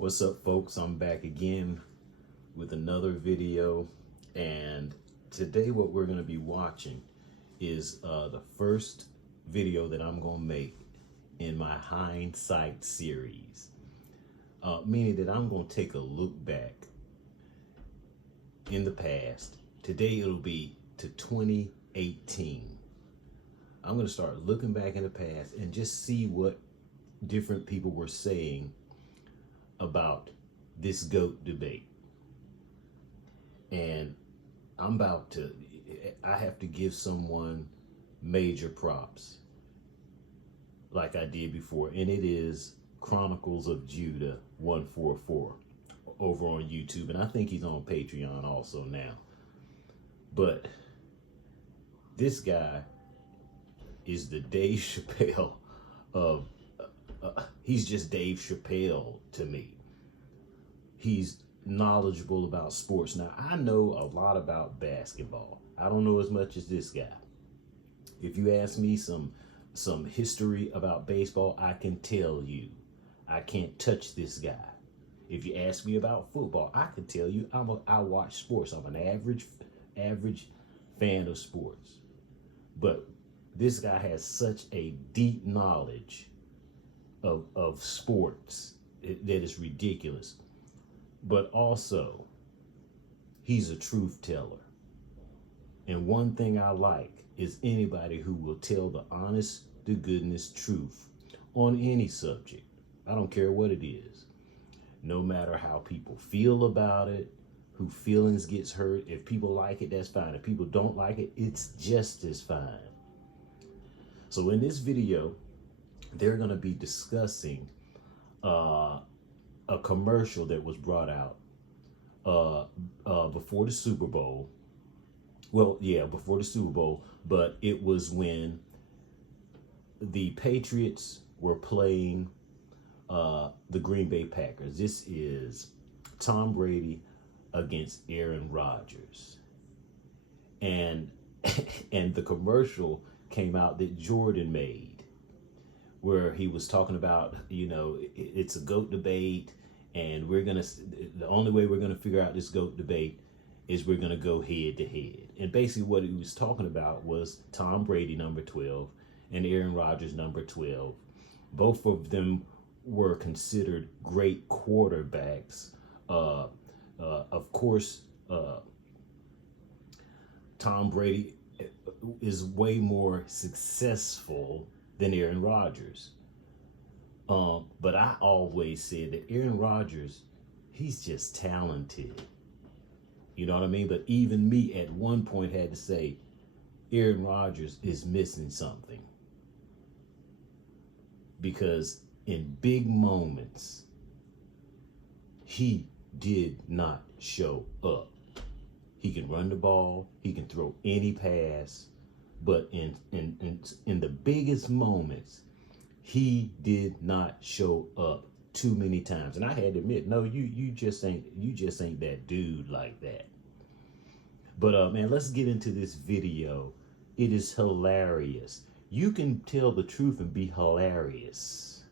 What's up, folks? I'm back again with another video, and today what we're going to be watching is the first video that I'm going to make in my Hindsight series, meaning that I'm going to take a look back in the past. Today it'll be to 2018. I'm going to start looking back in the past and just see what different people were saying about this GOAT debate. And I have to give someone major props like I did before, and it is Chronicles of Judah 144 over on YouTube, and I think he's on Patreon also now. But this guy is the Dave Chappelle of he's just Dave Chappelle to me. He's knowledgeable about sports. Now, I know a lot about basketball. I don't know as much as this guy. If you ask me some history about baseball, I can tell you. I can't touch this guy. If you ask me about football, I can tell you I watch sports. I'm an average fan of sports. But this guy has such a deep knowledge of sports that is ridiculous. But also, he's a truth teller. And one thing I like is anybody who will tell the honest to goodness truth on any subject. I don't care what it is. No matter how people feel about it, who feelings gets hurt. If people like it, that's fine. If people don't like it, it's just as fine. So in this video, they're going to be discussing a commercial that was brought out before the Super Bowl. Well, yeah, before the Super Bowl, but it was when the Patriots were playing the Green Bay Packers. This is Tom Brady against Aaron Rodgers. And the commercial came out that Jordan made, where he was talking about, it's a GOAT debate, and the only way we're gonna figure out this GOAT debate is we're gonna go head to head. And basically what he was talking about was Tom Brady, number 12, and Aaron Rodgers, number 12. Both of them were considered great quarterbacks. Of course, Tom Brady is way more successful than Aaron Rodgers. But I always said that Aaron Rodgers, he's just talented. You know what I mean? But even me at one point had to say, Aaron Rodgers is missing something. Because in big moments, he did not show up. He can run the ball, he can throw any pass, but in the biggest moments, he did not show up too many times. And I had to admit, no, you just ain't that dude like that. But man, let's get into this video. It is hilarious. You can tell the truth and be hilarious,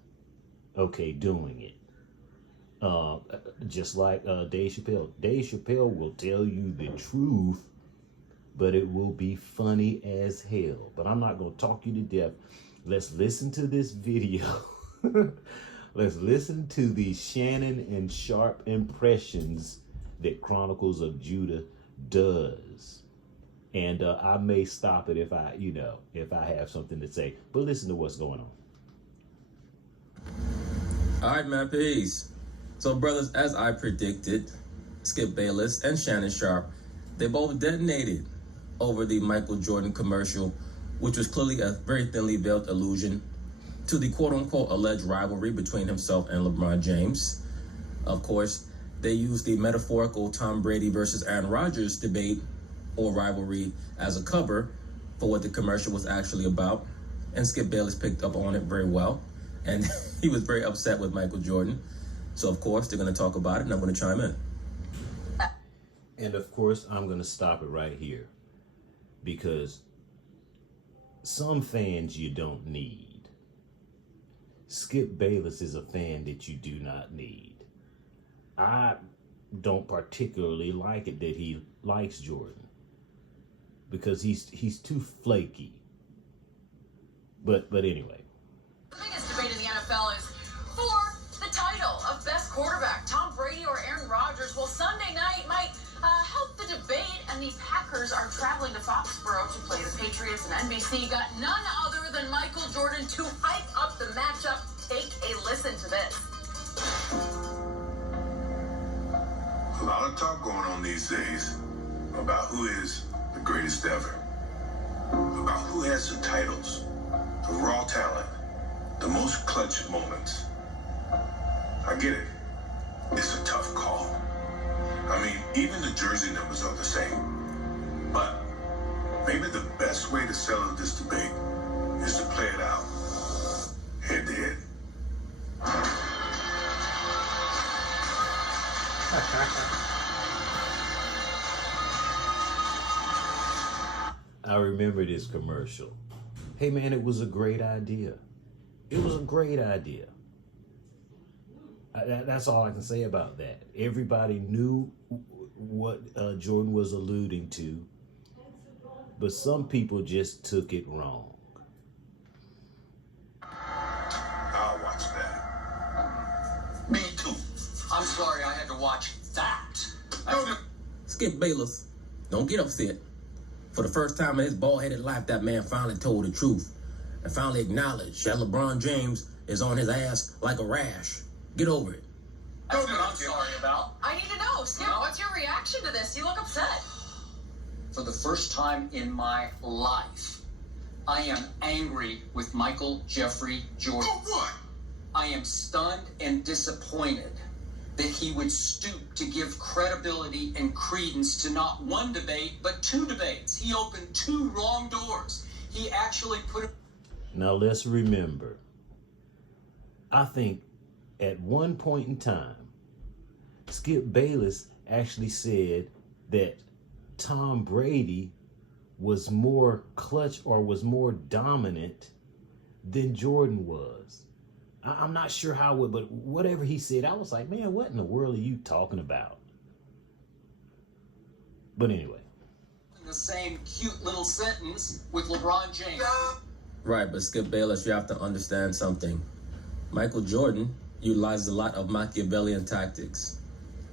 okay, doing it. Just like Dave Chappelle. Dave Chappelle will tell you the truth, but it will be funny as hell. But I'm not going to talk you to death. Let's listen to this video. Let's listen to the Shannon and Sharpe impressions that Chronicles of Judah does. And I may stop it if I have something to say. But listen to what's going on. All right, man, peace. So, brothers, as I predicted, Skip Bayless and Shannon Sharpe, they both detonated over the Michael Jordan commercial, which was clearly a very thinly veiled allusion to the quote-unquote alleged rivalry between himself and LeBron James. Of course, they used the metaphorical Tom Brady versus Aaron Rodgers debate or rivalry as a cover for what the commercial was actually about, and Skip Bayless picked up on it very well, and he was very upset with Michael Jordan. So, of course, they're going to talk about it, and I'm going to chime in. And, of course, I'm going to stop it right here, because some fans you don't need. Skip Bayless is a fan that you do not need. I don't particularly like it that he likes Jordan because he's too flaky. But anyway. The biggest debate in the NFL is for the title of best quarterback, Tom Brady or Aaron Rodgers. Well, Sunday night might help the debate, and the Packers are traveling to Foxborough to play the Patriots, and NBC got none other than Michael Jordan to hype up the matchup. Take a listen to this. A lot of talk going on these days about who is the greatest ever, about who has the titles, the raw talent, the most clutch moments. I get it. It's a tough call. I mean, even the jersey numbers are the same. But maybe the best way to settle this debate is to play it out head to head. I remember this commercial. Hey man, it was a great idea. It was a great idea. That's all I can say about that. Everybody knew what Jordan was alluding to, but some people just took it wrong. I'll watch that. Me too. I'm sorry I had to watch that. Skip Bayless, don't get upset. For the first time in his bald-headed life, that man finally told the truth and finally acknowledged that LeBron James is on his ass like a rash. Get over it. That's what I'm sorry about. I need to know, Skip, what's your reaction to this? You look upset. For the first time in my life, I am angry with Michael Jeffrey Jordan. Oh, what? I am stunned and disappointed that he would stoop to give credibility and credence to not one debate, but two debates. He opened two wrong doors. He actually put... Now let's remember, I think at one point in time, Skip Bayless actually said that Tom Brady was more clutch or was more dominant than Jordan was. I'm not sure how, but whatever he said, I was like, man, what in the world are you talking about? But anyway. the same cute little sentence with LeBron James. Right, but Skip Bayless, you have to understand something. Michael Jordan utilizes a lot of Machiavellian tactics.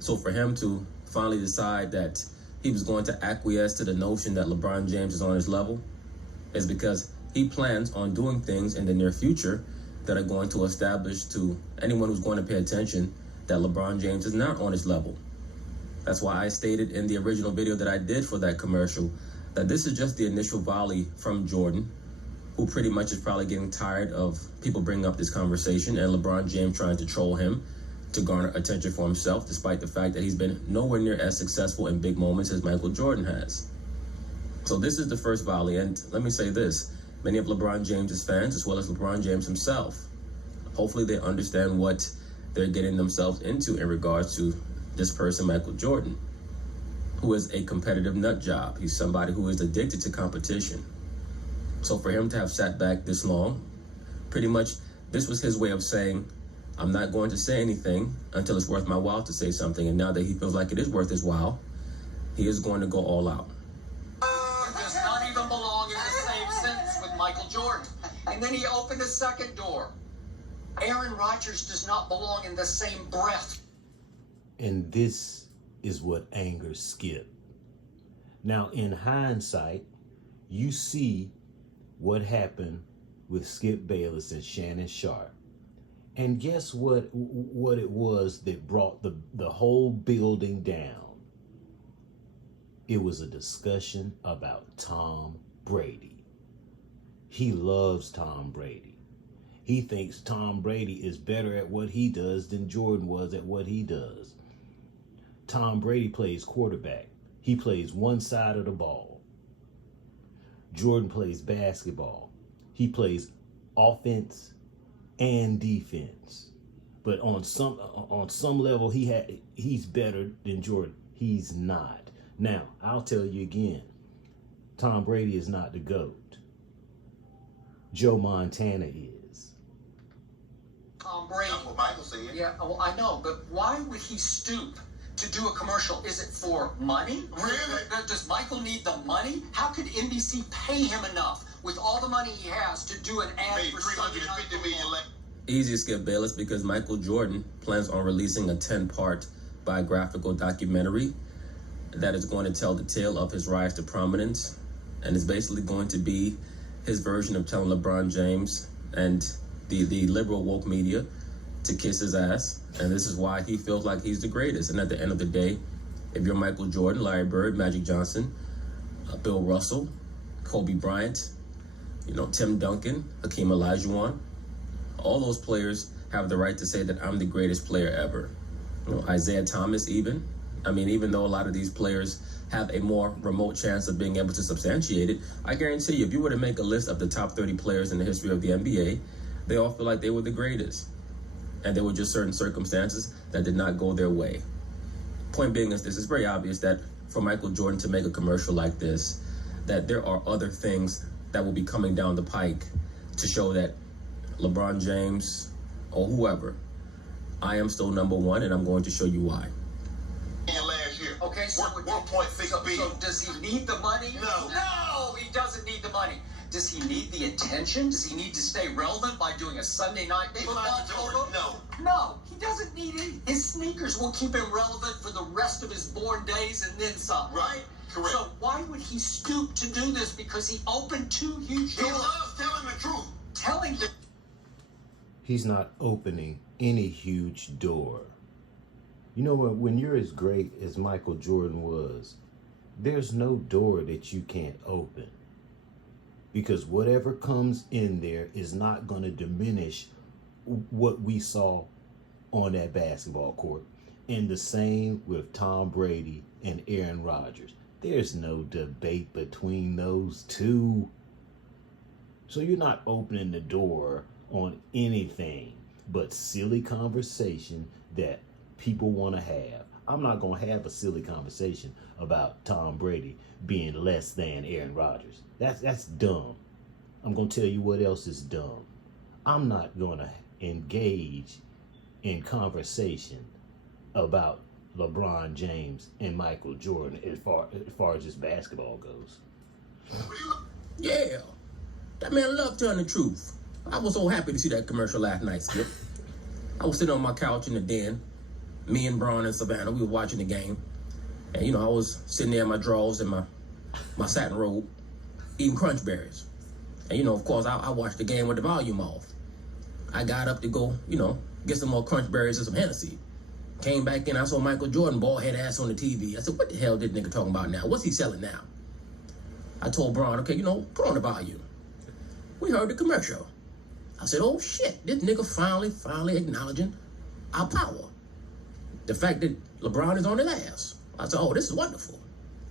So for him to finally decide that he was going to acquiesce to the notion that LeBron James is on his level is because he plans on doing things in the near future that are going to establish to anyone who's going to pay attention that LeBron James is not on his level. That's why I stated in the original video that I did for that commercial that this is just the initial volley from Jordan, who pretty much is probably getting tired of people bringing up this conversation and LeBron James trying to troll him to garner attention for himself, despite the fact that he's been nowhere near as successful in big moments as Michael Jordan has. So this is the first volley, and let me say this, many of LeBron James's fans, as well as LeBron James himself, hopefully they understand what they're getting themselves into in regards to this person, Michael Jordan, who is a competitive nut job. He's somebody who is addicted to competition. So for him to have sat back this long, pretty much this was his way of saying, I'm not going to say anything until it's worth my while to say something. And now that he feels like it is worth his while, he is going to go all out. It does not even belong in the same sentence with Michael Jordan. And then he opened a second door. Aaron Rodgers does not belong in the same breath. And this is what angers Skip. Now, in hindsight, you see what happened with Skip Bayless and Shannon Sharpe. And guess what it was that brought the whole building down? It was a discussion about Tom Brady. He loves Tom Brady. He thinks Tom Brady is better at what he does than Jordan was at what he does. Tom Brady plays quarterback. He plays one side of the ball. Jordan plays basketball. He plays offense and defense. But on some level, he's better than Jordan. He's not. Now, I'll tell you again, Tom Brady is not the GOAT. Joe Montana is. Tom Brady. That's what Michael said. Yeah, well, I know, but why would he stoop to do a commercial? Is it for money? Really? Does Michael need the money? How could NBC pay him enough with all the money he has to do an ad Made for Sunday Night $350 million Football? Easy to skip Bayless because Michael Jordan plans on releasing a 10-part biographical documentary that is going to tell the tale of his rise to prominence, and is basically going to be his version of telling LeBron James and the liberal woke media to kiss his ass, and this is why he feels like he's the greatest. And at the end of the day, if you're Michael Jordan, Larry Bird, Magic Johnson, Bill Russell, Kobe Bryant, Tim Duncan, Hakeem Olajuwon, all those players have the right to say that I'm the greatest player ever. Isaiah Thomas even. I mean, even though a lot of these players have a more remote chance of being able to substantiate it, I guarantee you, if you were to make a list of the top 30 players in the history of the NBA, they all feel like they were the greatest. And there were just certain circumstances that did not go their way. Point being is this, it's very obvious that for Michael Jordan to make a commercial like this, that there are other things that will be coming down the pike to show that LeBron James or whoever, I am still number one, and I'm going to show you why. Last year. Okay, so, 1.6 billion. so does he need the money? No. No, he doesn't need the money. Does he need the attention? Does he need to stay relevant by doing a Sunday night football photo? No. No, he doesn't need it. His sneakers will keep him relevant for the rest of his born days and then some, right? Correct. So why would he stoop to do this? Because he opened two huge He doors. loves telling the truth. Telling the He's not opening any huge door. You know what? When you're as great as Michael Jordan was, there's no door that you can't open. Because whatever comes in there is not going to diminish what we saw on that basketball court. And the same with Tom Brady and Aaron Rodgers. There's no debate between those two. So you're not opening the door on anything but silly conversation that people want to have. I'm not going to have a silly conversation about Tom Brady being less than Aaron Rodgers. That's dumb. I'm going to tell you what else is dumb. I'm not going to engage in conversation about LeBron James and Michael Jordan as far as this basketball goes. Yeah, that man loved telling the truth. I was so happy to see that commercial last night, Skip. I was sitting on my couch in the den. Me and Braun and Savannah, we were watching the game. And, I was sitting there in my drawers and my satin robe, eating Crunch Berries. And, of course, I watched the game with the volume off. I got up to go, get some more Crunch Berries and some Hennessy. Came back in, I saw Michael Jordan, bald head ass on the TV. I said, what the hell this nigga talking about now? What's he selling now? I told Braun, okay, put on the volume. We heard the commercial. I said, oh shit, this nigga finally acknowledging our power. The fact that LeBron is on his ass. I said, oh, this is wonderful.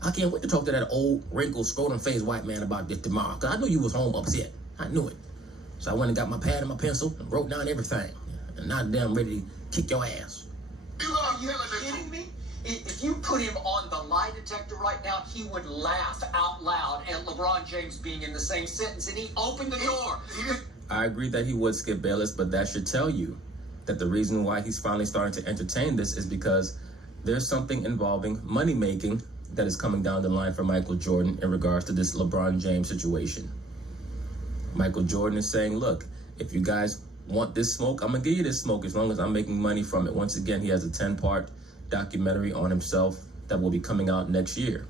I can't wait to talk to that old, wrinkled, scrotum-faced white man about this tomorrow, because I knew you was home upset. I knew it. So I went and got my pad and my pencil and wrote down everything. And now damn ready to kick your ass. Are you kidding me? If you put him on the lie detector right now, he would laugh out loud at LeBron James being in the same sentence, and he opened the door. I agree that he would, Skip Bayless, but that should tell you that the reason why he's finally starting to entertain this is because there's something involving money making that is coming down the line for Michael Jordan in regards to this LeBron James situation. Michael Jordan is saying, look, if you guys want this smoke, I'm going to give you this smoke as long as I'm making money from it. Once again, he has a 10-part documentary on himself that will be coming out next year.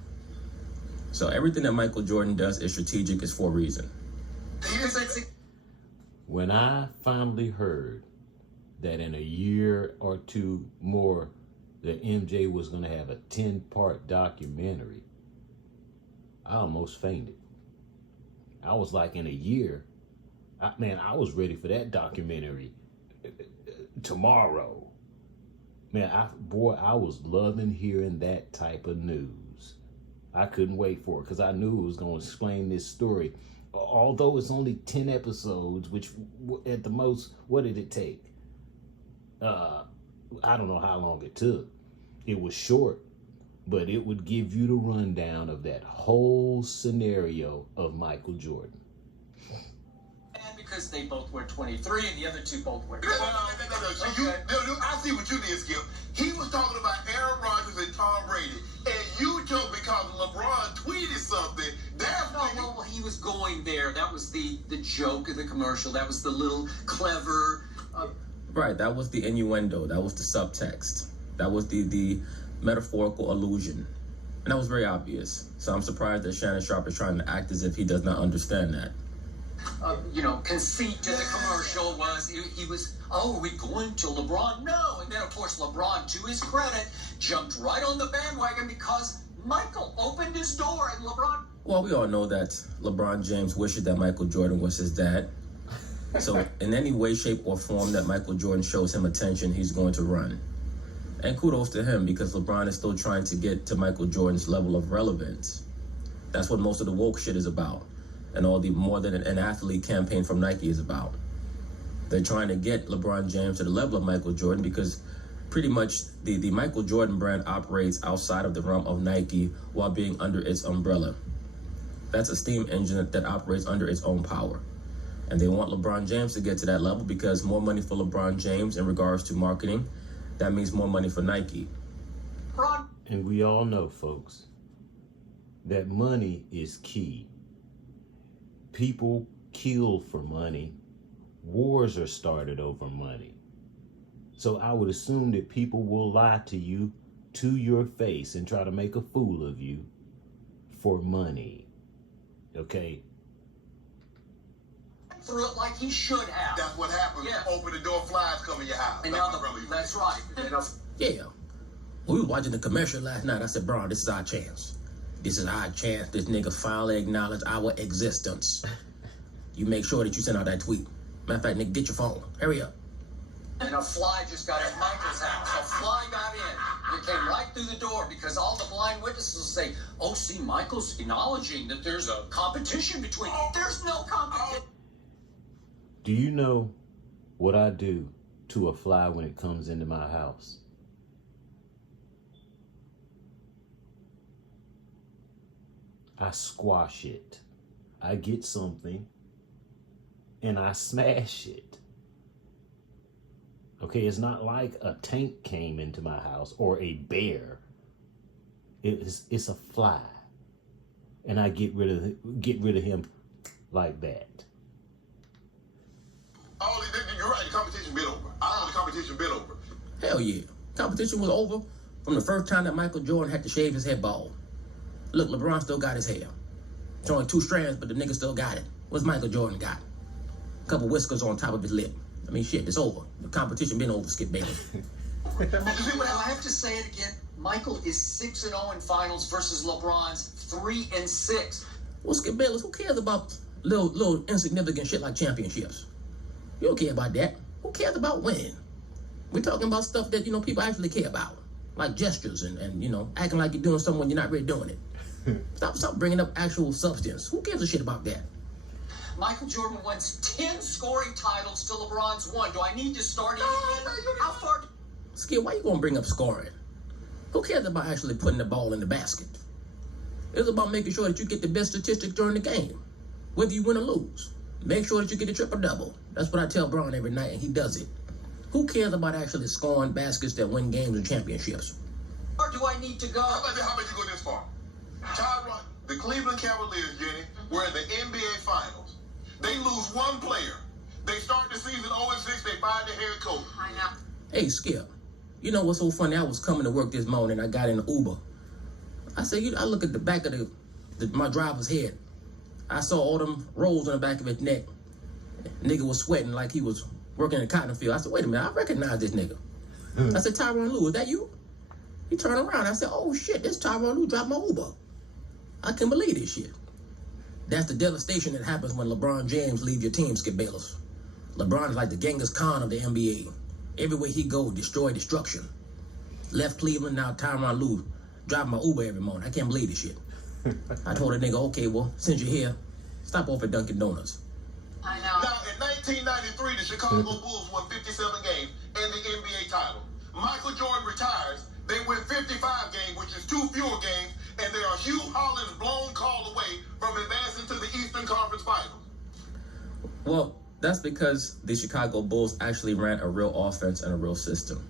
So everything that Michael Jordan does is strategic, is for a reason. When I finally heard that in a year or two more that MJ was going to have a 10-part documentary, I almost fainted. I was like, in a year, I was ready for that documentary tomorrow. Man, I was loving hearing that type of news. I couldn't wait for it because I knew it was going to explain this story. Although it's only 10 episodes, which at the most, what did it take? I don't know how long it took. It was short, but it would give you the rundown of that whole scenario of Michael Jordan. because they both wear 23 and the other two both wear 12. No. See, I see what you did, Skip. He was talking about Aaron Rodgers and Tom Brady, and you joked because LeBron tweeted something. That's No, he was going there. That was the joke of the commercial. That was the little clever. Right, that was the innuendo. That was the subtext. That was the metaphorical allusion. And that was very obvious. So I'm surprised that Shannon Sharpe is trying to act as if he does not understand that. Conceit to the commercial was he was, are we going to LeBron? No. And then, of course, LeBron, to his credit, jumped right on the bandwagon because Michael opened his door and LeBron. Well, we all know that LeBron James wishes that Michael Jordan was his dad. So in any way, shape, or form that Michael Jordan shows him attention, he's going to run. And kudos to him, because LeBron is still trying to get to Michael Jordan's level of relevance. That's what most of the woke shit is about. And all the more than an athlete campaign from Nike is about. They're trying to get LeBron James to the level of Michael Jordan because pretty much the Michael Jordan brand operates outside of the realm of Nike while being under its umbrella. That's a steam engine that operates under its own power. And they want LeBron James to get to that level because more money for LeBron James in regards to marketing, that means more money for Nike. And we all know, folks, that money is key. People kill for money. Wars are started over money. So I would assume that people will lie to you to your face and try to make a fool of you for money. Okay? Through it like he should have. That's what happens. Yeah. Open the door, flies come in your house. And now that's right. Yeah. We were watching the commercial last night. I said, bro, this is our chance. This is our chance. This nigga finally acknowledged our existence. You make sure that you send out that tweet. Matter of fact, nigga, get your phone. Hurry up. And a fly just got at Michael's house. A fly got in. It came right through the door because all the blind witnesses will say, oh, see, Michael's acknowledging that there's a competition between. There's no competition. Do you know what I do to a fly when it comes into my house? I squash it. I get something and I smash it. Okay, it's not like a tank came into my house or a bear. It's a fly. And I get rid of him like that. Oh, you're right. The competition been over. I know the competition been over. Hell yeah. Competition was over from the first time that Michael Jordan had to shave his head bald. Look, LeBron still got his hair. It's only 2 strands, but the nigga still got it. What's Michael Jordan got? A couple whiskers on top of his lip. I mean, shit, it's over. The competition been over, Skip Bayless. I have to say it again. Michael is 6-0 in finals versus LeBron's 3-6. Well, Skip Bayless, who cares about little insignificant shit like championships? You don't care about that. Who cares about winning? We're talking about stuff that, people actually care about. Like gestures and acting like you're doing something when you're not really doing it. Stop bringing up actual substance. Who gives a shit about that? Michael Jordan wins 10 scoring titles to LeBron's 1. Do I need to start anything? How far? Skip, why you gonna bring up scoring? Who cares about actually putting the ball in the basket? It's about making sure that you get the best statistics during the game, whether you win or lose. Make sure that you get a triple-double. That's what I tell Braun every night, and he does it. Who cares about actually scoring baskets that win games and championships? Or do I need to go? How about you go this far? The Cleveland Cavaliers, Jenny, were in the NBA Finals. They lose one player. They start the season 0-6. They fire the head coach. I know. Hey, Skip, you know what's so funny? I was coming to work this morning. I got in an Uber. I said, I look at the back of my driver's head. I saw all them rolls on the back of his neck. Nigga was sweating like he was working in a cotton field. I said, wait a minute, I recognize this nigga. I said, Tyronn Lue, is that you? He turned around. I said, oh shit, this Tyronn Lue dropped my Uber. I can't believe this shit. That's the devastation that happens when LeBron James leaves your team, Skip Bayless. LeBron is like the Genghis Khan of the NBA. Everywhere he goes, destroy, destruction. Left Cleveland, now Tyronn Lue driving my Uber every morning. I can't believe this shit. I told the nigga, okay, well, since you're here, stop off at Dunkin' Donuts. I know. Now, in 1993, the Chicago Bulls won 57 games and the NBA title. Michael Jordan retires. They win 55 games, which is 2 fewer games, and they are Hugh Holland's blown call away from advancing to the Eastern Conference Finals. Well, That's because the Chicago Bulls actually ran a real offense and a real system.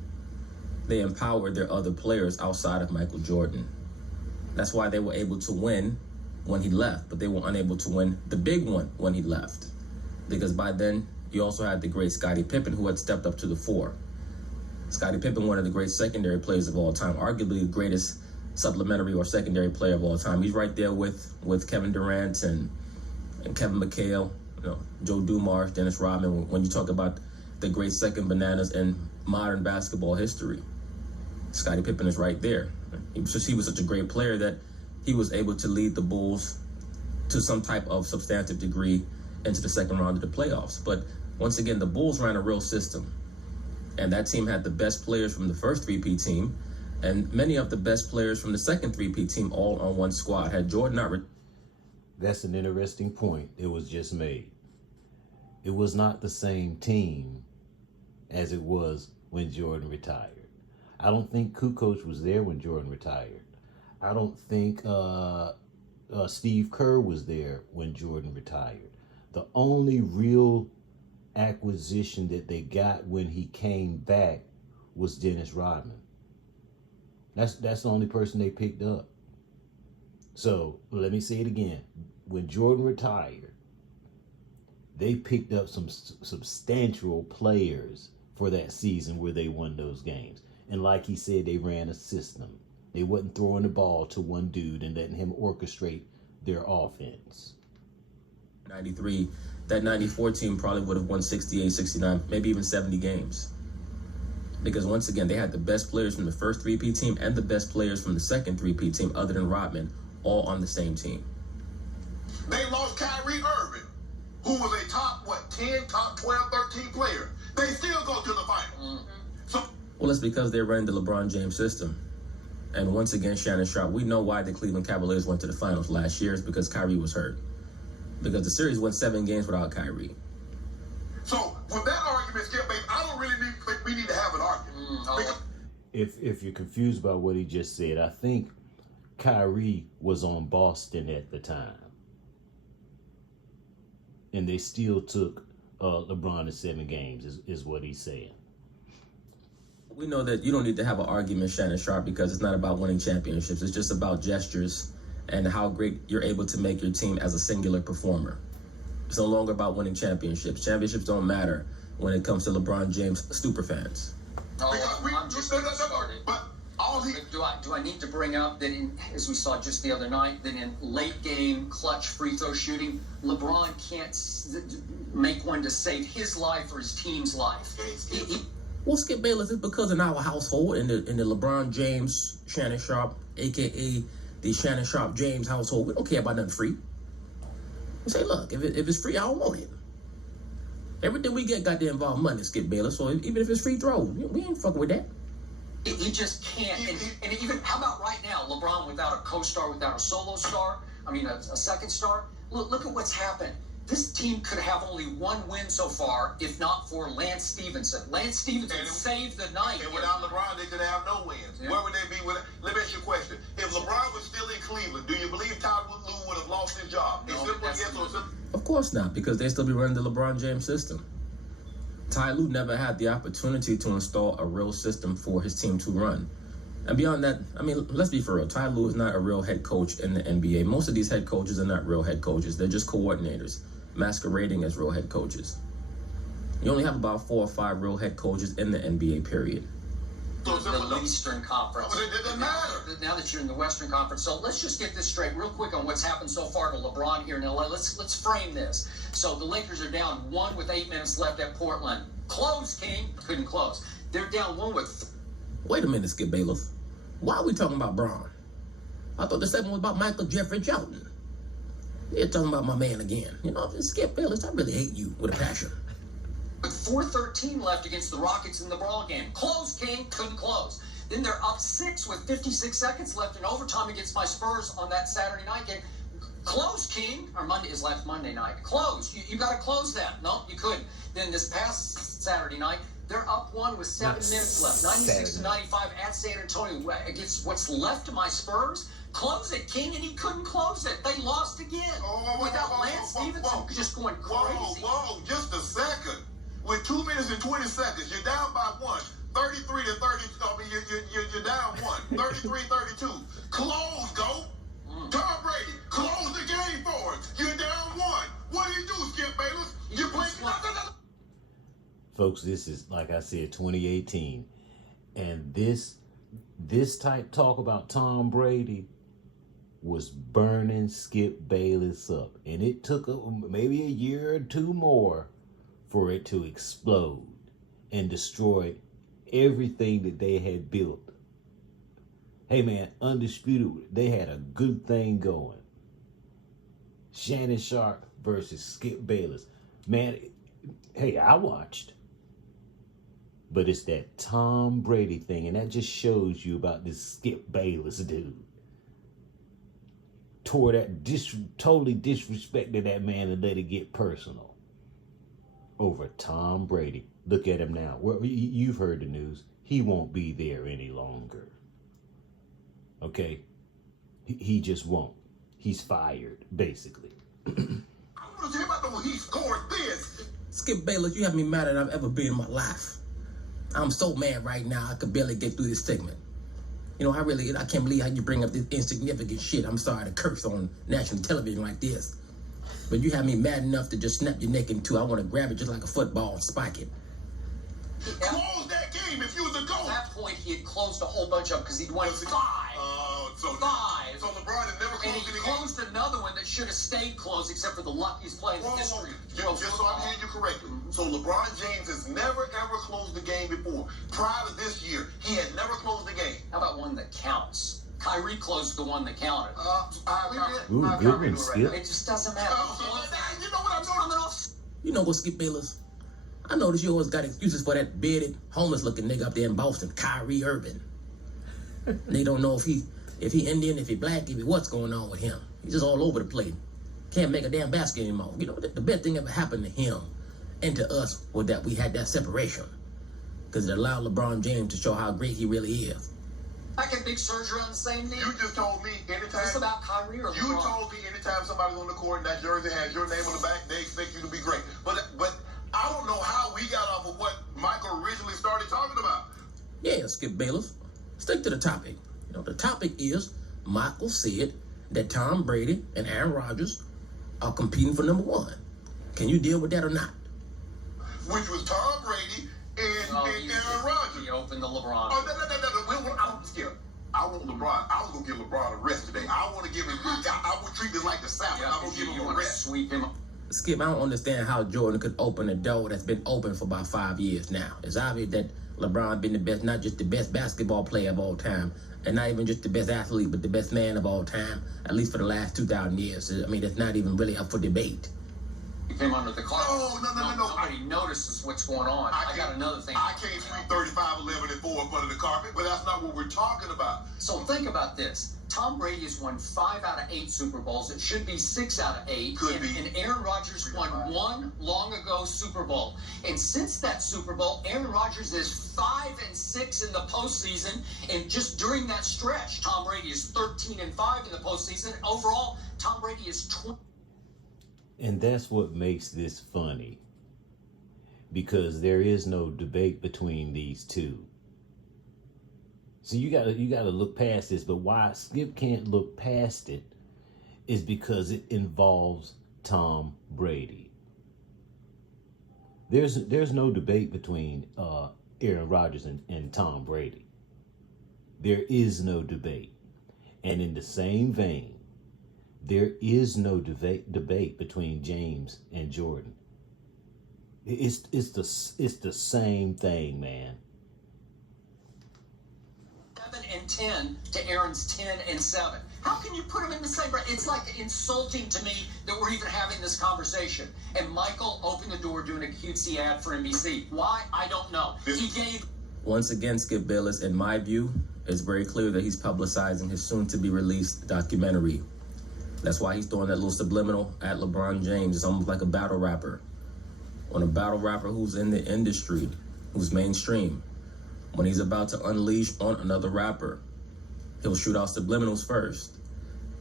They empowered their other players outside of Michael Jordan. That's why they were able to win when he left, but they were unable to win the big one when he left. Because by then, you also had the great Scottie Pippen, who had stepped up to the fore. Scottie Pippen, one of the great secondary players of all time, arguably the greatest supplementary or secondary player of all time. He's right there with Kevin Durant and Kevin McHale, Joe Dumars, Dennis Rodman, when you talk about the great second bananas in modern basketball history. Scottie Pippen is right there. He was such a great player that he was able to lead the Bulls to some type of substantive degree into the second round of the playoffs. But once again, the Bulls ran a real system. And that team had the best players from the first 3P team and many of the best players from the second 3P team all on one squad. Had Jordan not... That's an interesting point it was just made. It was not the same team as it was when Jordan retired. I don't think Kukoc was there when Jordan retired. I don't think Steve Kerr was there when Jordan retired. The only real acquisition that they got when he came back was Dennis Rodman. That's the only person they picked up. So let me say it again. When Jordan retired, they picked up some substantial players for that season where they won those games. And like he said, they ran a system. They wasn't throwing the ball to one dude and letting him orchestrate their offense. 93, that 94 team probably would have won 68, 69, maybe even 70 games. Because once again, they had the best players from the first 3P team and the best players from the second 3P team, other than Rodman, all on the same team. They lost Kyrie Irving, who was a top 10, top 12, 13 player. They still go to the final. Well, it's because they're running the LeBron James system. And once again, Shannon Sharpe, we know why the Cleveland Cavaliers went to the finals last year is because Kyrie was hurt. Because the series went 7 games without Kyrie. So, with that argument, Skip, baby, I don't really think we need to have an argument. If you're confused about what he just said, I think Kyrie was on Boston at the time. And they still took LeBron to 7 games, is what he's saying. We know that you don't need to have an argument, Shannon Sharpe, because it's not about winning championships. It's just about gestures and how great you're able to make your team as a singular performer. It's no longer about winning championships. Championships don't matter when it comes to LeBron James superfans. I'm just getting started. But all he... Do I need to bring up that, as we saw just the other night, that in late game clutch free throw shooting, LeBron can't make one to save his life or his team's life. Well, Skip Bayless, it's because in our household, in the LeBron James, Shannon Sharpe, a.k.a. the Shannon Sharpe James household, we don't care about nothing free. We say, look, if it's free, I don't want it. Everything we get got to involve money, Skip Bayless, so even if it's free throws, we ain't fucking with that. He just can't. And even, how about right now, LeBron without a co-star, without a solo star, a second star? Look at what's happened. This team could have only one win so far, if not for Lance Stevenson. Lance Stevenson saved the night. And without LeBron, they could have no wins. Yeah. Where would they be? Let me ask you a question. If LeBron was still in Cleveland, do you believe Ty Lue would have lost his job? No, of course not, because they still be running the LeBron James system. Ty Lue never had the opportunity to install a real system for his team to run. And beyond that, let's be for real. Ty Lue is not a real head coach in the NBA. Most of these head coaches are not real head coaches. They're just coordinators, masquerading as real head coaches. You only have about 4 or 5 real head coaches in the NBA, period. The Eastern Conference. It doesn't matter. Now that you're in the Western Conference. So let's just get this straight real quick on what's happened so far to LeBron here in LA. Let's frame this. So the Lakers are down 1 with 8 minutes left at Portland. Close, King. Couldn't close. They're down 1 with... Wait a minute, Skip Bayless. Why are we talking about Braun? I thought the segment was about Michael Jeffrey Jordan. You're talking about my man again. Skip Bayless, I really hate you with a passion. With 4:13 left against the Rockets in the brawl game. Close, King. Couldn't close. Then they're up 6 with 56 seconds left in overtime against my Spurs on that Saturday night game. Close, King. Or Monday is last Monday night. Close. You got to close that. No, you couldn't. Then this past Saturday night, they're up 1 with 7 minutes left. 96-95 at San Antonio against what's left of my Spurs. Close it, King, and he couldn't close it. They lost again. Without Lance Stevenson just going crazy. Whoa, just a second. With 2 minutes and 20 seconds, you're down by one. 33 to 30. I mean, you're down one. 33-32. Close, go. Tom Brady, close the game for us. You're down one. What do you do, Skip Bayless? You play. Folks, this is, like I said, 2018. And this type talk about Tom Brady was burning Skip Bayless up. And it took maybe a year or two more for it to explode and destroy everything that they had built. Hey man, undisputed, they had a good thing going. Shannon Sharpe versus Skip Bayless. Man, hey, I watched. But it's that Tom Brady thing, and that just shows you about this Skip Bayless dude. Tore that, totally disrespected that man and let it get personal. Over Tom Brady. Look at him now. Well, you've heard the news. He won't be there any longer. Okay? He just won't. He's fired, basically. I want to hear about the one he scored this. Skip Bayless, you have me madder than I've ever been in my life. I'm so mad right now, I could barely get through this segment. You know, I can't believe how you bring up this insignificant shit. I'm sorry to curse on national television like this. But you have me mad enough to just snap your neck in two. I want to grab it just like a football and spike it. Close that game if you was a goal. At that point, he had closed a whole bunch up because he'd won 5. So Five. So LeBron had never And closed he any closed another one that should have stayed closed except for the luckiest play in the history. Just so I'm hearing you correctly. So LeBron James has never, ever closed the game before. Prior to this year, he had never closed the game. How about one that counts? Kyrie closed the one that counted. Ooh, good one, Skip. It just doesn't matter. You know what I'm Coming off. You know what, Skip Bayless? I noticed you always got excuses for that bearded, homeless-looking nigga up there in Boston, Kyrie Irving. They don't know if he Indian, if he black, if he what's going on with him. He's just all over the place. Can't make a damn basket anymore. You know, the best thing ever happened to him and to us was that we had that separation. Because it allowed LeBron James to show how great he really is. I get big surgery on the same knee. You just told me anytime. Is this about Kyrie or LeBron? You told me anytime somebody's on the court and that jersey has your name on the back, they expect you to be great. But I don't know how we got off of what Michael originally started talking about. Yeah, Skip Bayless. Stick to the topic. You know, the topic is Michael said that Tom Brady and Aaron Rodgers are competing for number 1. Can you deal with that or not? Which was Tom Brady and Aaron Rodgers. He opened the LeBron. No. I don't scare. I want LeBron. I was gonna give LeBron a rest today. I want to give him. I would treat this like the Sabbath. I'm gonna give him a rest. Sweep him. Skip, I don't understand how Jordan could open a door that's been open for about 5 years now. It's obvious that LeBron been the best, not just the best basketball player of all time, and not even just the best athlete, but the best man of all time, at least for the last 2,000 years. I mean, that's not even really up for debate. He came under the clock. No. Nobody notices what's going on. I got another thing. I can't sweep 35, 11, and 4 up under the carpet, but that's not what we're talking about. So think about this. Tom Brady has won 5 out of 8 Super Bowls. It should be 6 out of 8. Could be. And Aaron Rodgers won 1 long ago Super Bowl. And since that Super Bowl, Aaron Rodgers is 5-6 in the postseason. And just during that stretch, Tom Brady is 13-5 in the postseason. Overall, Tom Brady is 20. And that's what makes this funny. Because there is no debate between these two. So you gotta look past this, but why Skip can't look past it is because it involves Tom Brady. There's no debate between Aaron Rodgers and Tom Brady. There is no debate. And in the same vein, there is no debate between James and Jordan. It's the same thing, man. 7-10 to Aaron's 10-7. How can you put them in the same breath? It's like insulting to me that we're even having this conversation. And Michael opened the door doing a cutesy ad for NBC. Why? I don't know. He gave. Once again, Skip Bayless, in my view, it's very clear that he's publicizing his soon-to-be-released documentary. That's why he's throwing that little subliminal at LeBron James. It's almost like a battle rapper. On a battle rapper who's in the industry, who's mainstream. When he's about to unleash on another rapper, he'll shoot out subliminals first.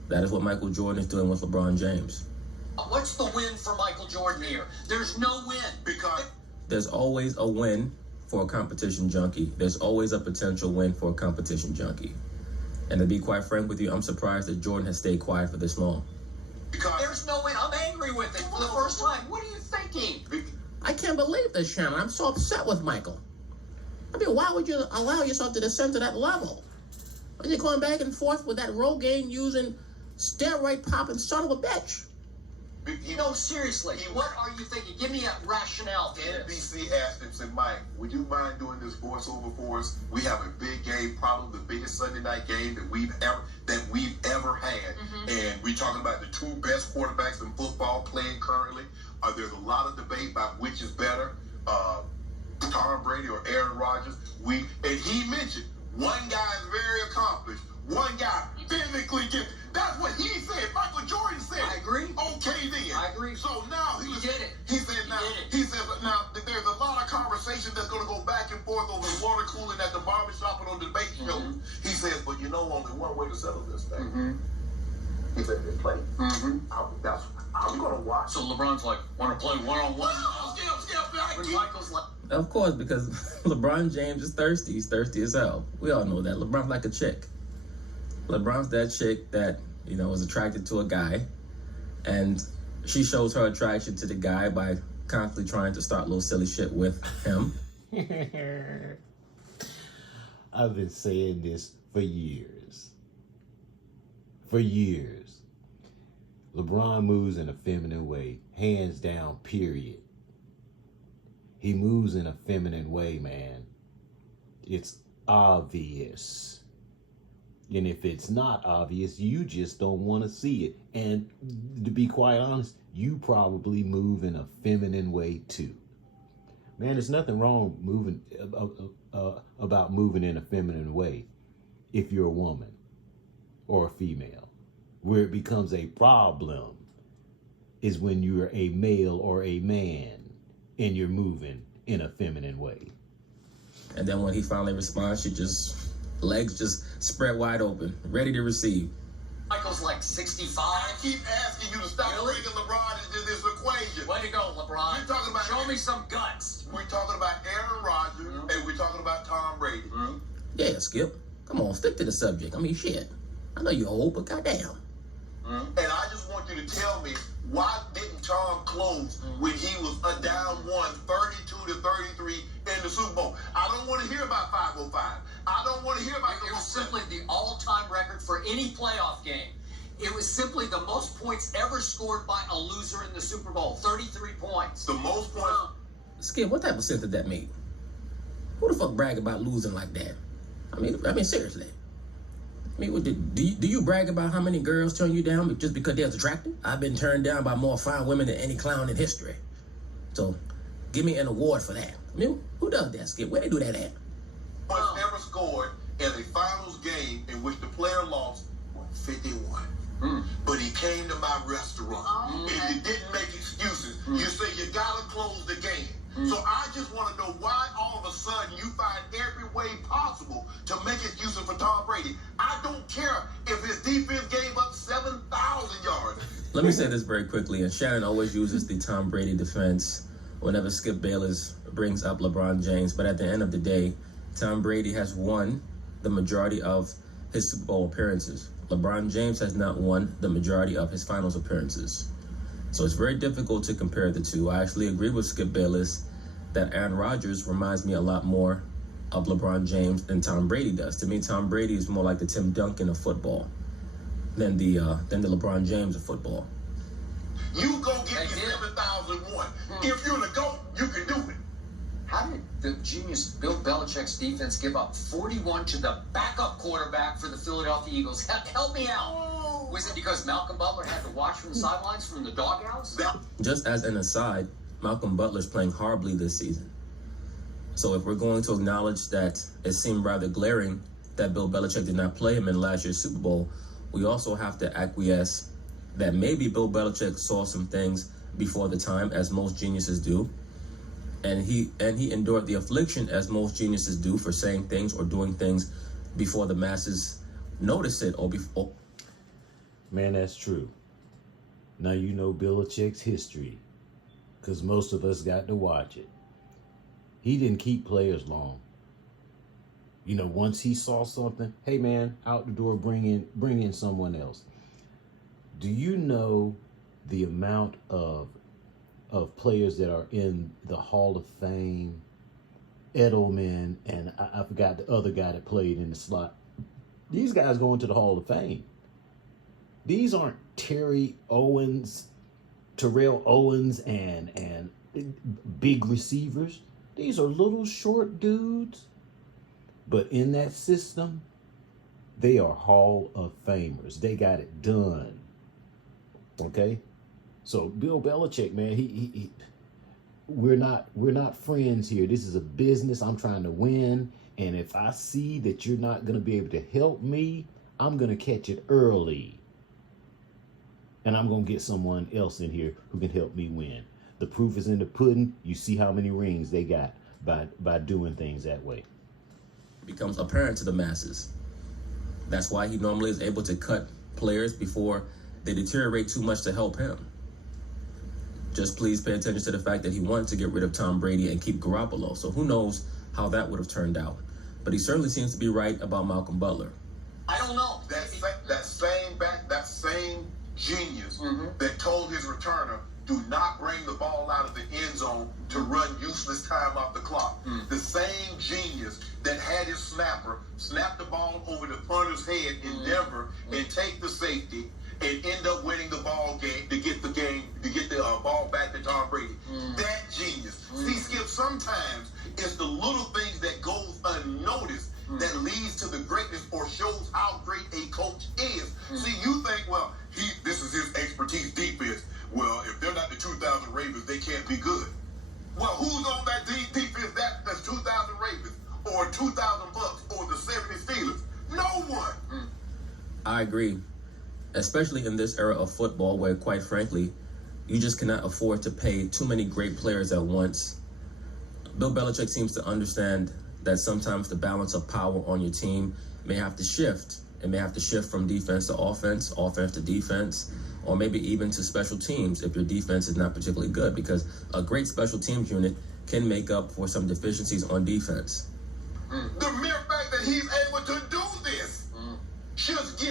That is what Michael Jordan is doing with LeBron James. What's the win for Michael Jordan here? There's no win. Because There's always a win for a competition junkie. There's always a potential win for a competition junkie. And to be quite frank with you, I'm surprised that Jordan has stayed quiet for this long. There's no win. I'm angry with it for the first time. What are you thinking? I can't believe this, Shannon. I'm so upset with Michael. I mean, why would you allow yourself to descend to that level? Are you going back and forth with that Rogaine using steroid popping son of a bitch? No, seriously. What are you thinking? Give me a rationale for this. NBC asked him, said, Mike, would you mind doing this voiceover for us? We have a big game, probably the biggest Sunday night game that we've ever had. And we're talking about the two best quarterbacks in football playing currently. There's a lot of debate about which is better, Tom Brady or Aaron Rodgers. And he mentioned one guy is very accomplished, one guy physically gifted. That's what he said. Michael Jordan said. I agree. Okay, then. I agree. So now He did it. He said now. He did it. He said now that there's a lot of conversation that's going to go back and forth over the water cooling at the barbershop and on the debate show. He says, but you know, only one way to settle this thing. He said, they play. I'm going to watch. So LeBron's like, want to play one-on-one? When Michael's like, Of course, because LeBron James is thirsty. He's thirsty as hell. We all know that. LeBron's like a chick. LeBron's that chick that, you know, is attracted to a guy, and she shows her attraction to the guy by constantly trying to start little silly shit with him. I've been saying this for years. For years. LeBron moves in a feminine way. Hands down, period. He moves in a feminine way, man. It's obvious. And if it's not obvious, you just don't want to see it. And to be quite honest, you probably move in a feminine way too. Man, there's nothing wrong about moving in a feminine way if you're a woman or a female. Where it becomes a problem is when you're a male or a man and you're moving in a feminine way. And then when he finally responds, she just, legs just spread wide open, ready to receive. Michael's like 65. I keep asking you to stop bringing LeBron into this equation. Way to go, LeBron. You're talking about Show me some guts. We're talking about Aaron Rodgers and we're talking about Tom Brady. Yeah, Skip. Come on, stick to the subject. I mean, shit. I know you're old, but goddamn. And I just want you to tell me, why didn't Tom close when he was down 32-33 in the Super Bowl? I don't want to hear about 505. I don't want to hear about It was simply the all-time record for any playoff game. It was simply the most points ever scored by a loser in the Super Bowl. 33 points. the most points. Skip, what type of sense did that make? Who the fuck brag about losing like that? I mean, seriously. I mean, do you brag about how many girls turn you down just because they're attractive? I've been turned down by more fine women than any clown in history. So, give me an award for that. I mean, who does that, Skip? Where they do that at? Points ever scored in a finals game in which the player lost 51. But he came to my restaurant and you didn't make excuses. You say you gotta close the game. So I just want to know why all of a sudden you find every way possible to make excuses for Tom Brady. I don't care if his defense gave up 7,000 yards. Let me say this very quickly, and Shannon always uses the Tom Brady defense whenever Skip Bayless brings up LeBron James. But at the end of the day, Tom Brady has won the majority of his Super Bowl appearances. LeBron James has not won the majority of his finals appearances. So it's very difficult to compare the two. I actually agree with Skip Bayless that Aaron Rodgers reminds me a lot more of LeBron James than Tom Brady does. To me, Tom Brady is more like the Tim Duncan of football than the LeBron James of football. You go get your 7,001. If you're the GOAT, you can do it. How did the genius Bill Belichick's defense give up 41 to the backup quarterback for the Philadelphia Eagles? Help me out. Was it because Malcolm Butler had to watch from the sidelines from the doghouse? Just as an aside, Malcolm Butler's playing horribly this season. So if we're going to acknowledge that it seemed rather glaring that Bill Belichick did not play him in last year's Super Bowl, we also have to acquiesce that maybe Bill Belichick saw some things before the time, as most geniuses do, and he endured the affliction, as most geniuses do, for saying things or doing things before the masses notice it or before. Man, that's true. Now you know Belichick's history, because most of us got to watch it. He didn't keep players long. You know, once he saw something, hey man, out the door, bring in someone else. Do you know the amount of players that are in the Hall of Fame? Edelman, and I forgot the other guy that played in the slot. These guys going to the Hall of Fame. These aren't Terrell Owens and big receivers. These are little short dudes. But in that system, they are Hall of Famers. They got it done. Okay? So Bill Belichick, man, he we're not friends here. This is a business. I'm trying to win. And if I see that you're not going to be able to help me, I'm going to catch it early. And I'm going to get someone else in here who can help me win. The proof is in the pudding. You see how many rings they got by doing things that way. It becomes apparent to the masses. That's why he normally is able to cut players before they deteriorate too much to help him. Just please pay attention to the fact that he wanted to get rid of Tom Brady and keep Garoppolo. So who knows how that would have turned out. But he certainly seems to be right about Malcolm Butler. I don't know. That same genius that told his returner, do not bring the ball out of the end zone to run useless time off the clock. The same genius that had his snapper snap the ball over the punter's head in Denver and take the safety and end up winning the ball game to get the ball back to Tom Brady. That genius. See, Skip, sometimes it's the little things that goes unnoticed that leads to the greatness or shows how great a coach is. See, you think, well, this is his expertise, defense. Well, if they're not the 2,000 Ravens, they can't be good. Well, who's on that defense that's 2,000 Ravens or 2,000 Bucks or the 70 Steelers? No one. I agree, especially in this era of football where, quite frankly, you just cannot afford to pay too many great players at once. Bill Belichick seems to understand that sometimes the balance of power on your team may have to shift. It may have to shift from defense to offense, offense to defense, or maybe even to special teams if your defense is not particularly good, because a great special teams unit can make up for some deficiencies on defense. The mere fact that he's able to do this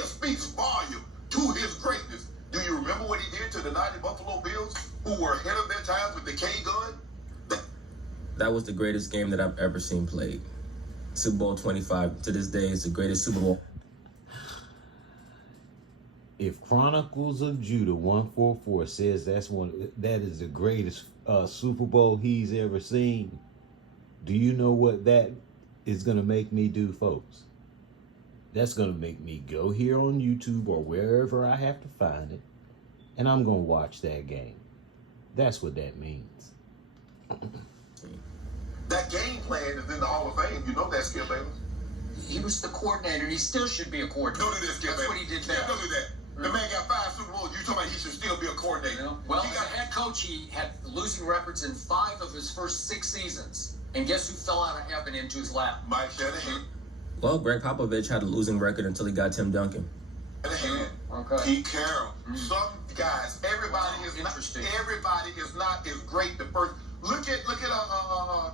speaks volume to his greatness. Do you remember what he did to the 90 Buffalo Bills, who were ahead of their time with the K-gun? That was the greatest game that I've ever seen played. Super Bowl 25 to this day is the greatest Super Bowl. If Chronicles of Judah 144 says that is the greatest Super Bowl he's ever seen, do you know what that is going to make me do, folks? That's going to make me go here on YouTube or wherever I have to find it, and I'm going to watch that game. That's what that means. That game plan is in the Hall of Fame. You know that, Skip Bayless? He was the coordinator. He still should be a coordinator. Don't do this, Skip That's what he did there. there. Don't do that. The man got 5 Super Bowls. You talking about he should still be a coordinator? Well, as a head coach, he had losing records in 5 of his first 6 seasons. And guess who fell out of heaven into his lap? Mike Shanahan. Well, Greg Popovich had a losing record until he got Tim Duncan. Shanahan. Okay. Pete Carroll. Some guys. Everybody is not as great the first. Look at Tom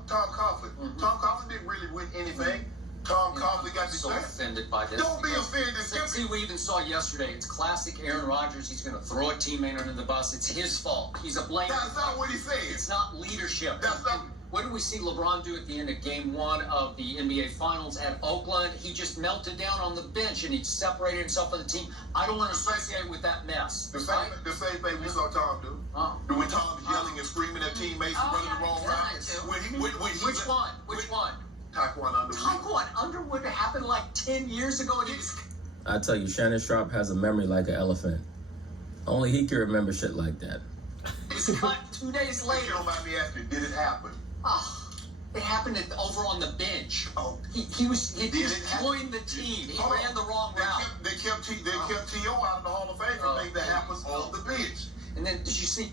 Coughlin. Tom Coughlin didn't really win anything. Tom Coughlin got so the offended by this. Don't be offended. See, we even saw yesterday. It's classic Aaron Rodgers. He's going to throw a teammate under the bus. It's his fault. He's a blame. That's not what he said. It's not leadership. That's not. What did we see LeBron do at the end of Game 1 of the NBA Finals at Oakland? He just melted down on the bench and he separated himself from the team. I don't want to associate with that mess. The same thing we saw Tom do. When Tom was yelling and screaming at teammates and running the wrong route. Which one? Taekwon Underwood. Taekwon Underwood happened like 10 years ago. And he was... I tell you, Shannon Sharpe has a memory like an elephant. Only he can remember shit like that. He's cut 2 days later. You don't mind me asking, did it happen? It happened over on the bench. He joined the team. He ran the wrong route. They kept T.O. out of the Hall of Fame for things that happens on the bench. And then did you see?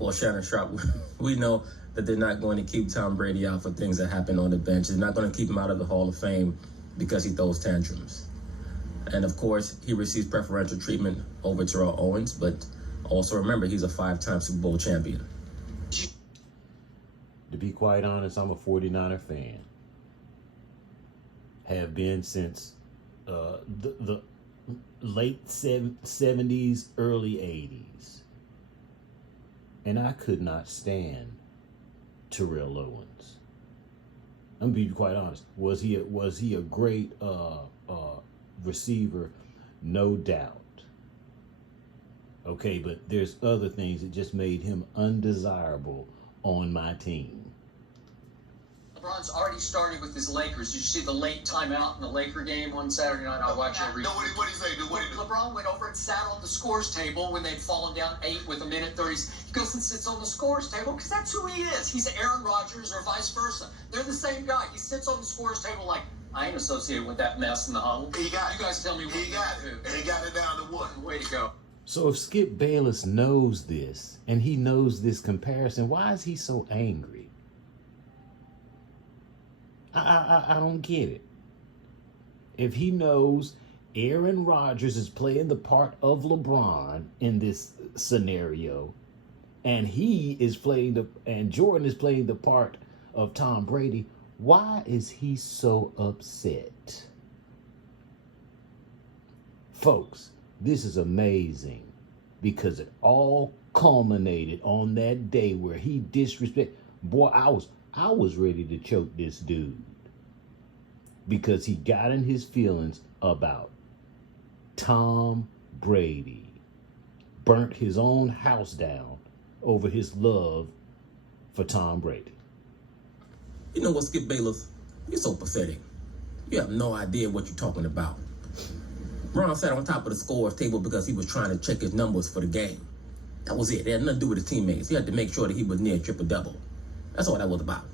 Well, Shannon Sharpe, we know that they're not going to keep Tom Brady out for things that happen on the bench. They're not going to keep him out of the Hall of Fame because he throws tantrums. And of course, he receives preferential treatment over Terrell Owens, but also remember, he's a 5-time Super Bowl champion. To be quite honest, I'm a 49er fan. Have been since the late 70s, early 80s. And I could not stand Terrell Owens. I'm gonna be quite honest. Was he a great receiver? No doubt. Okay, but there's other things that just made him undesirable on my team. LeBron's already started with his Lakers. Did you see the late timeout in the Laker game on Saturday night? I watched every. No, what did he say? LeBron went over and sat on the scores table when they'd fallen down 8 with a minute 30. He goes and sits on the scores table because that's who he is. He's Aaron Rodgers or vice versa. They're the same guy. He sits on the scores table like, I ain't associated with that mess in the huddle. He got it. You guys tell me what he got it. And he got it down to what? Way to go. So if Skip Bayless knows this, and he knows this comparison, why is he so angry? I don't get it. If he knows Aaron Rodgers is playing the part of LeBron in this scenario, and and Jordan is playing the part of Tom Brady, why is he so upset? Folks, this is amazing because it all culminated on that day where he disrespected. Boy, I was ready to choke this dude because he got in his feelings about Tom Brady, burnt his own house down over his love for Tom Brady. You know what, Skip Bayless? You're so pathetic. You have no idea what you're talking about. Bron sat on top of the scores table because he was trying to check his numbers for the game. That was it. It had nothing to do with his teammates. He had to make sure that he was near triple-double. That's all that was about.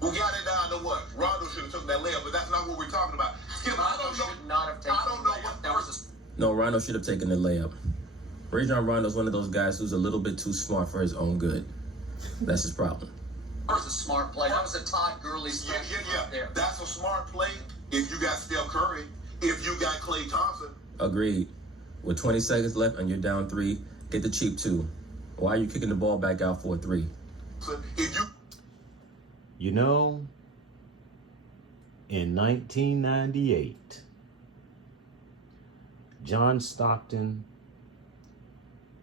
We got it down to what? Rondo should have took that layup, but that's not what we're talking about. Skip, I don't know. Should not have taken I don't know the what layup. That was No, Rondo should have taken the layup. Rajon Rondo's one of those guys who's a little bit too smart for his own good. That's his problem. That was a smart play. That was a Todd Gurley special right there. That's a smart play if you got Steph Curry, if you got Klay Thompson. Agreed. With 20 seconds left and you're down 3, get the cheap 2. Why are you kicking the ball back out for a 3? So if you You know, in 1998, John Stockton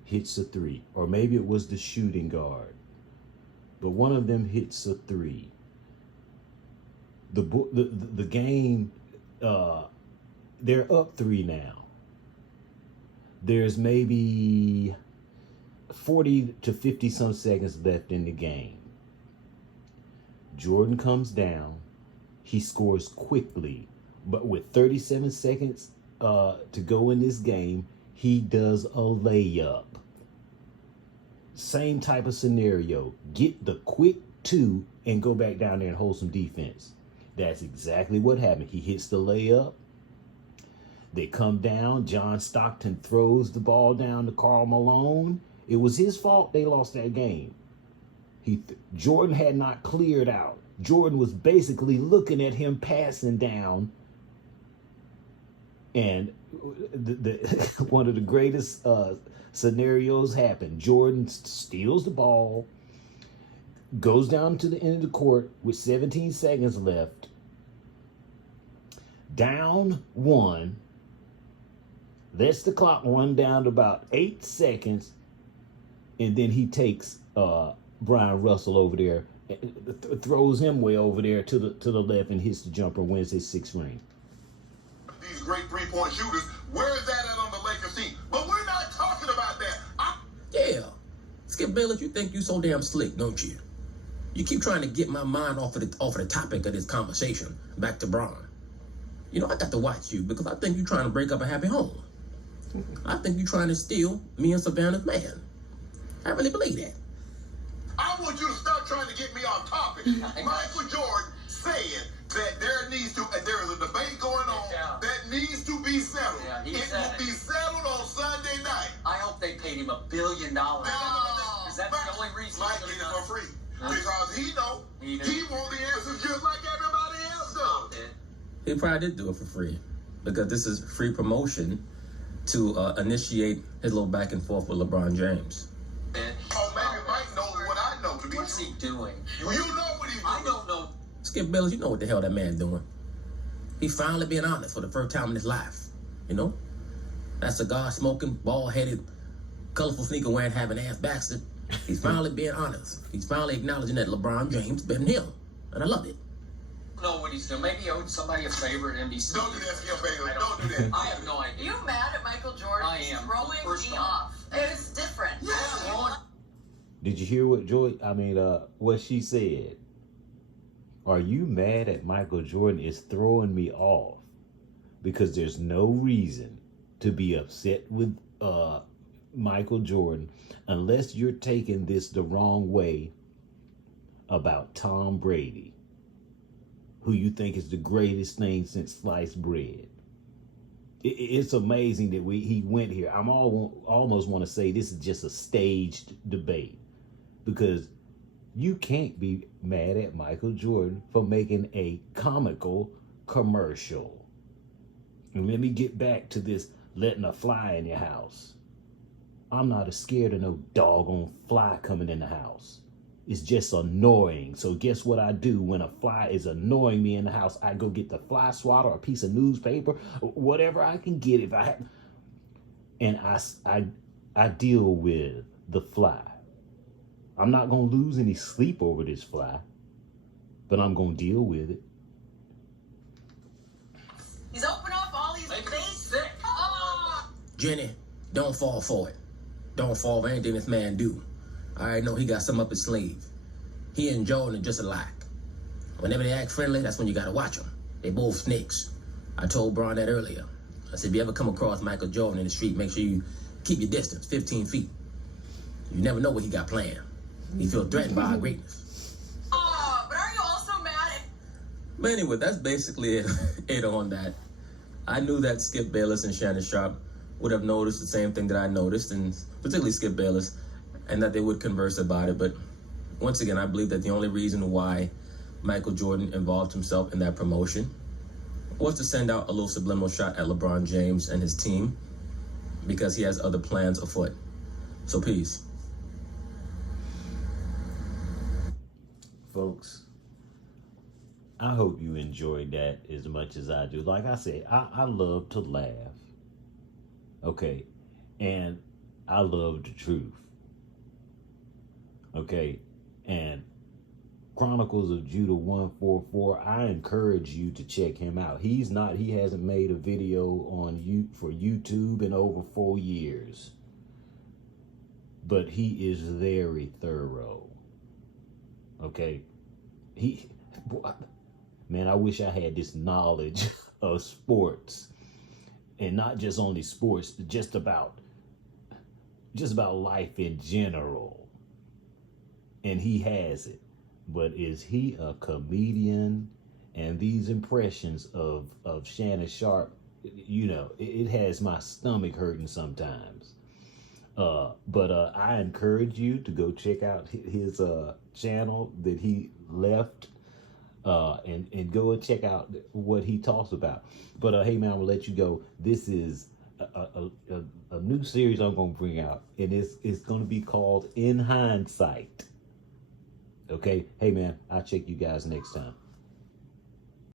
hits a 3, or maybe it was the shooting guard, but one of them hits a 3. The game, they're up 3 now. There's maybe 40 to 50 some seconds left in the game. Jordan comes down. He scores quickly, but with 37 seconds to go in this game, he does a layup. Same type of scenario. Get the quick 2 and go back down there and hold some defense. That's exactly what happened. He hits the layup. They come down. John Stockton throws the ball down to Karl Malone. It was his fault they lost that game. Jordan had not cleared out. Jordan was basically looking at him passing down. And one of the greatest scenarios happened. Jordan steals the ball, goes down to the end of the court with 17 seconds left, down 1, lets the clock run down to about 8 seconds, and then he takes Brian Russell over there, throws him way over there to the left and hits the jumper, wins his 6th ring. These great three-point shooters, where is that at on the Lakers team? But we're not talking about that. Yeah. Skip Bayless, you think you so damn slick, don't you? You keep trying to get my mind off of the topic of this conversation, back to Bron. You know, I got to watch you because I think you're trying to break up a happy home. I think you're trying to steal me and Savannah's man. I really believe that. I want you to stop trying to get me off topic. Michael Jordan said that there is a debate going on that needs to be settled. Yeah, it will be settled on Sunday night. I hope they paid him $1 billion. Because that's the only reason. Mike get it for free. Because he wants the answers just like everybody else does. He probably did do it for free. because this is free promotion to initiate his little back and forth with LeBron James. Oh, maybe Mike knows what I know to be What's he doing? You know what he's doing. I don't know. Skip Bayless, you know what the hell that man doing. He finally being honest for the first time in his life, you know? That cigar-smoking, bald-headed, colorful sneaker-wearing, having ass bastard. He's finally being honest. He's finally acknowledging that LeBron James better than him. And I love it. I don't know what he's doing. Maybe he owed somebody a favor at NBC. Don't do that, Skip Bayless. Don't do that. I have no idea. You mad at Michael Jordan? I am. Throwing First me of all. off. It's different. Did you hear what she said? Are you mad at Michael Jordan? Is throwing me off, because there's no reason to be upset with Michael Jordan unless you're taking this the wrong way about Tom Brady, who you think is the greatest thing since sliced bread. It's amazing that he went here. Almost want to say this is just a staged debate, because you can't be mad at Michael Jordan for making a comical commercial. And let me get back to this letting a fly in your house. I'm not as scared of no doggone fly coming in the house. It's just annoying. So guess what I do when a fly is annoying me in the house? I go get the fly swatter, a piece of newspaper, whatever I can get if I have, and I deal with the fly. I'm not going to lose any sleep over this fly, but I'm going to deal with it. He's opened up all these basic. Jenny, don't fall for it. Don't fall for anything this man do. I already know he got something up his sleeve. He and Jordan are just alike. Whenever they act friendly, that's when you gotta watch them. They both snakes. I told Bron that earlier. I said, if you ever come across Michael Jordan in the street, make sure you keep your distance, 15 feet. You never know what he got planned. He feel threatened by our greatness. But aren't you also mad at... But anyway, that's basically it on that. I knew that Skip Bayless and Shannon Sharpe would have noticed the same thing that I noticed, and particularly Skip Bayless, and that they would converse about it. But once again, I believe that the only reason why Michael Jordan involved himself in that promotion was to send out a little subliminal shot at LeBron James and his team, because he has other plans afoot. So peace. Folks, I hope you enjoyed that as much as I do. Like I said, I love to laugh. Okay. And I love the truth. Okay. And Chronicles of Judah 144, I encourage you to check him out. He hasn't made a video for YouTube in over 4 years. But he is very thorough. Okay. Man, I wish I had this knowledge of sports, and not just only sports, just about life in general. And he has it. But is he a comedian? And these impressions of Shannon Sharpe, it has my stomach hurting sometimes. But I encourage you to go check out his channel that he left, and go and check out what he talks about. But hey man, I'm gonna let you go. This is a new series I'm gonna bring out, and it's gonna be called In Hindsight. Okay, hey man, I'll check you guys next time.